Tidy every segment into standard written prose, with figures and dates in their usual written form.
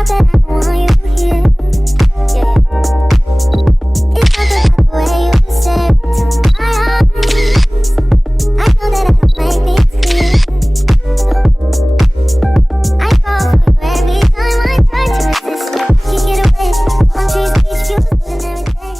talk that I don't want you here. Yeah. It's something about the way you stare into my eyes. I know that I don't make things clear. I fall for you every time I try to resist. You get away. Palm trees, beach views, and everything.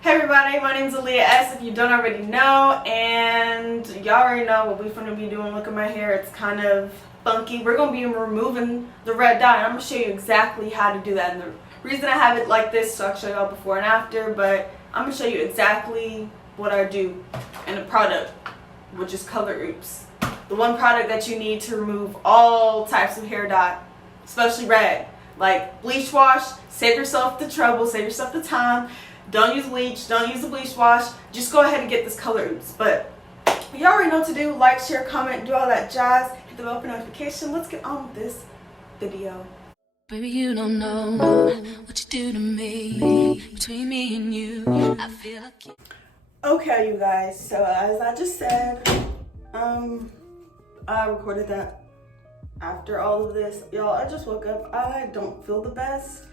Hey everybody, my name's Aliyah S. If you don't already know, and y'all already know what we're gonna be doing. Look at my hair; it's kind of funky. We're gonna be removing the red dye, and I'm gonna show you exactly how to do that. And the reason I have it like this, so I'll show y'all before and after, but I'm gonna show you exactly what I do in a product, which is coloroops. The one product that you need to remove all types of hair dye, especially red. Like bleach wash, save yourself the trouble, save yourself the time. Don't use bleach, don't use the bleach wash. Just go ahead and get this coloroops. But you already know what to do. Like, share, comment, do all that jazz. Hit the bell for notification. Let's get on with this video. Baby, you don't know what you do to me. Between me and you, I feel like you. Okay, you guys. So as I just said, I recorded that after all of this. Y'all, I just woke up. I don't feel the best,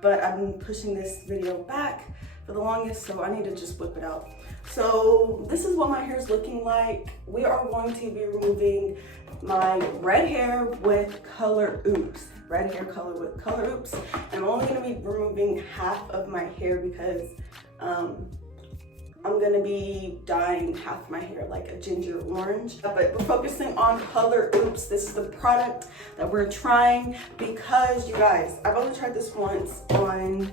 but I've been pushing this video back for the longest, so I need to just whip it out. So this is what my hair is looking like. We are going to be removing my red hair with coloroops. Red hair color with coloroops. And I'm only going to be removing half of my hair because I'm gonna be dyeing half my hair like a ginger orange. But we're focusing on coloroops. This is the product that we're trying because, you guys, I've only tried this once on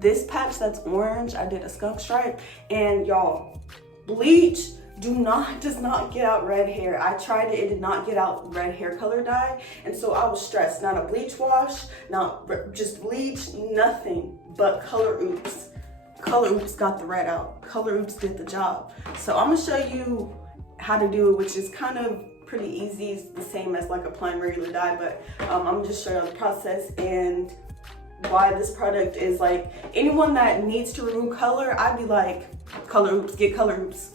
this patch that's orange. I did a skunk stripe, and y'all, bleach does not get out red hair. I tried it, it did not get out red hair color dye, and so I was stressed. Not a bleach wash, not just bleach, nothing but coloroops. Coloroops got the red out. Coloroops did the job. So I'm gonna show you how to do it, which is kind of pretty easy. It's the same as like applying regular dye, but I'm gonna just show you the process and why this product is like, anyone that needs to remove color, I'd be like, coloroops, get coloroops.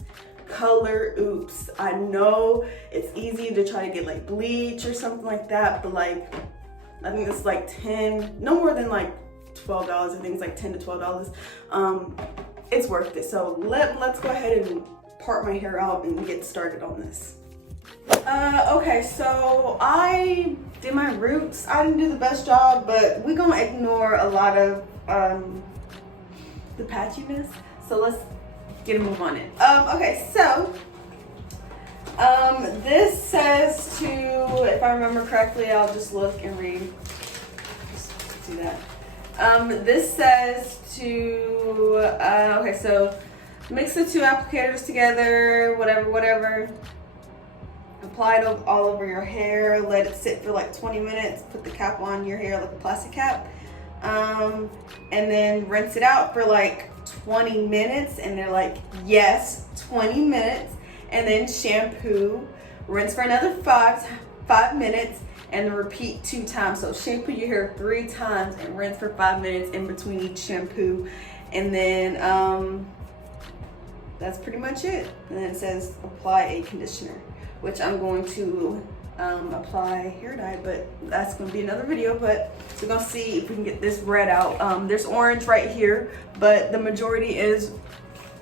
Coloroops. I know it's easy to try to get like bleach or something like that, but like, I think it's like 10, no more than like $12. I think it's like $10 to $12. It's worth it. So let's go ahead and part my hair out and get started on this. Okay, so I did my roots. I didn't do the best job, but we're gonna ignore a lot of the patchiness. So let's get a move on it. Okay, so this says to, if I remember correctly, I'll just look and read. Just do that. This says to, okay, so mix the two applicators together, whatever. Apply it all over your hair, let it sit for like 20 minutes, put the cap on your hair like a plastic cap, and then rinse it out for like 20 minutes, and they're like, yes, 20 minutes, and then shampoo, rinse for another five minutes, and repeat 2 times. So shampoo your hair 3 times and rinse for 5 minutes in between each shampoo. And then that's pretty much it. And then it says apply a conditioner, which I'm going to apply hair dye, but that's gonna be another video. But we're gonna see if we can get this red out. There's orange right here, but the majority is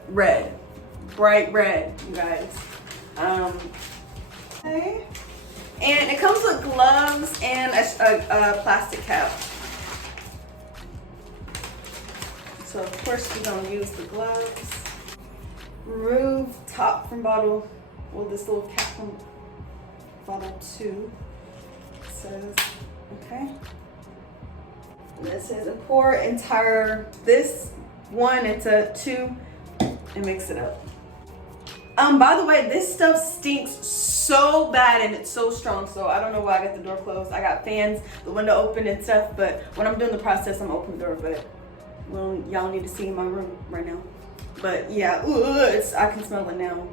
red, bright red, you guys. Okay. And it comes with gloves and a plastic cap. So of course we're gonna use the gloves. Remove top from bottle, well, this little cap from bottle 2. It says, okay. And it says pour entire this one into 2 and mix it up. By the way, this stuff stinks so bad and it's so strong, so I don't know why I got the door closed. I got fans, the window open and stuff, but when I'm doing the process, I'm opening the door, but well, y'all need to see in my room right now. But yeah, I can smell it now.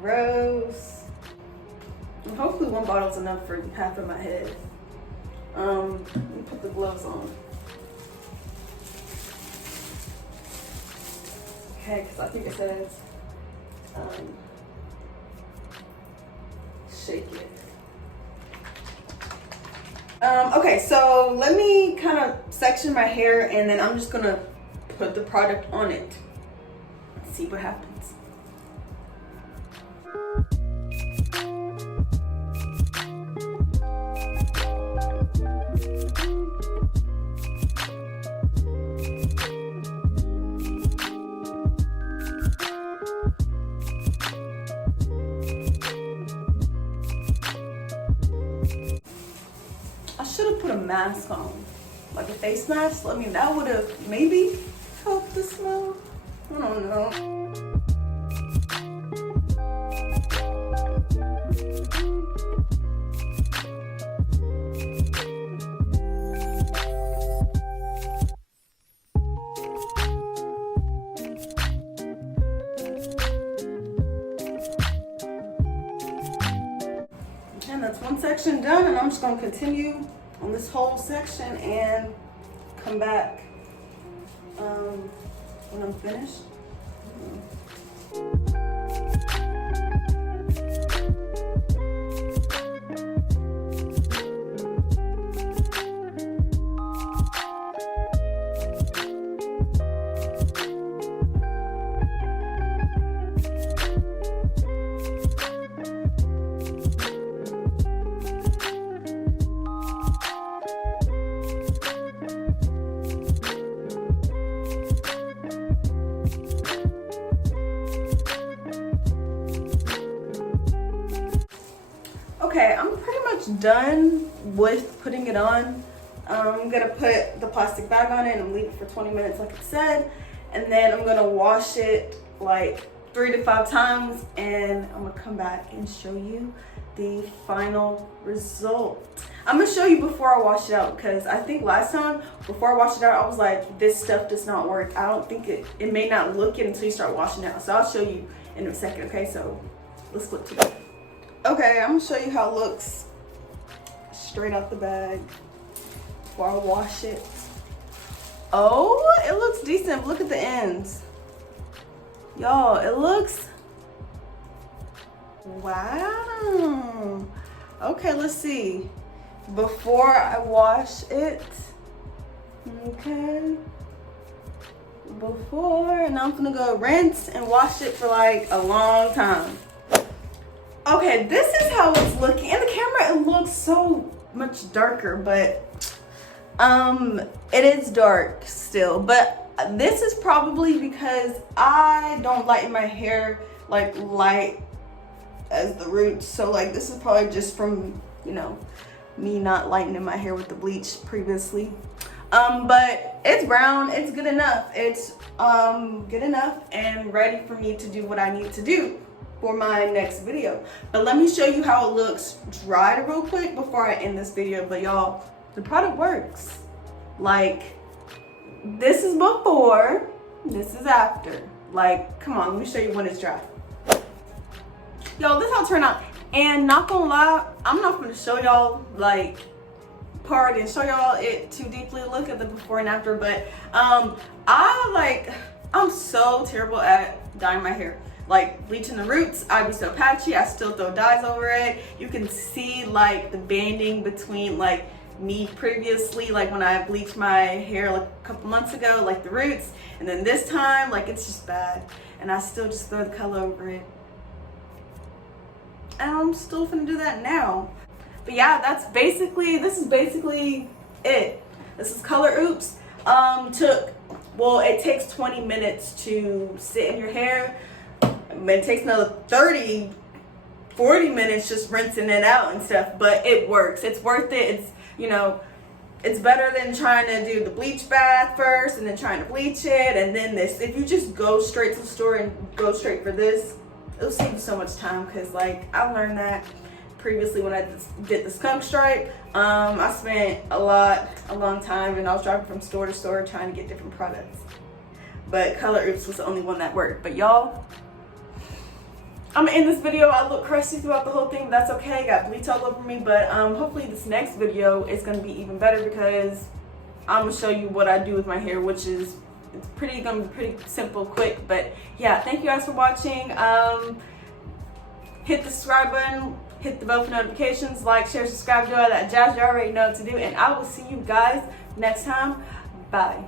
Gross. And hopefully 1 bottle's enough for half of my head. Let me put the gloves on. Okay, because I think it says shake it. Okay, so let me kind of section my hair and then I'm just gonna put the product on it. See what happens. I should have put a mask on, like a face mask. I mean, that would have maybe helped the smell. I don't know. And that's one section done, and I'm just gonna continue on this whole section and come back when I'm finished. Okay, I'm pretty much done with putting it on. I'm gonna put the plastic bag on it and leave it for 20 minutes like I said, and then I'm gonna wash it like 3 to 5 times, and I'm gonna come back and show you the final result. I'm gonna show you before I wash it out, because I think last time before I washed it out I was like, this stuff does not work. I don't think it may not look it until you start washing it out. So I'll show you in a second. Okay, so let's flip to that. Okay, I'm gonna show you how it looks straight out the bag before I wash it. Oh, it looks decent. Look at the ends. Y'all, it looks, wow. Okay, let's see. Before I wash it, okay. Before, and I'm gonna go rinse and wash it for like a long time. Okay, this is how it's looking. In the camera, it looks so much darker, but it is dark still. But this is probably because I don't lighten my hair like light as the roots. So like this is probably just from, you know, me not lightening my hair with the bleach previously. But it's brown. It's good enough. It's good enough and ready for me to do what I need to do for my next video. But let me show you how it looks dried real quick before I end this video. But y'all, the product works. Like, this is before, this is after. Like, come on, let me show you when it's dry. Y'all, this is how it turned out. And not gonna lie, I'm not gonna show y'all like part and show y'all it too deeply. Look at the before and after. But I'm so terrible at dyeing my hair. Like bleaching the roots, I'd be so patchy. I still throw dyes over it. You can see like the banding between like me previously, like when I bleached my hair like a couple months ago, like the roots, and then this time, like it's just bad. And I still just throw the color over it. And I'm still gonna do that now. But yeah, this is basically it. This is Color Oops. It takes 20 minutes to sit in your hair. It takes another 30, 40 minutes just rinsing it out and stuff, but it works. It's worth it. It's, you know, it's better than trying to do the bleach bath first and then trying to bleach it and then this. If you just go straight to the store and go straight for this, it'll save you so much time, because like I learned that previously when I did the skunk stripe. I spent a long time, and I was driving from store to store trying to get different products. But Color Oops was the only one that worked. But y'all, I'm gonna end this video. I look crusty throughout the whole thing, but that's okay. Got bleach all over me, but hopefully this next video is gonna be even better, because I'm gonna show you what I do with my hair, which is gonna be pretty simple, quick. But yeah, thank you guys for watching. Hit the subscribe button, hit the bell for notifications, like, share, subscribe, do all that jazz. You already know what to do, and I will see you guys next time. Bye.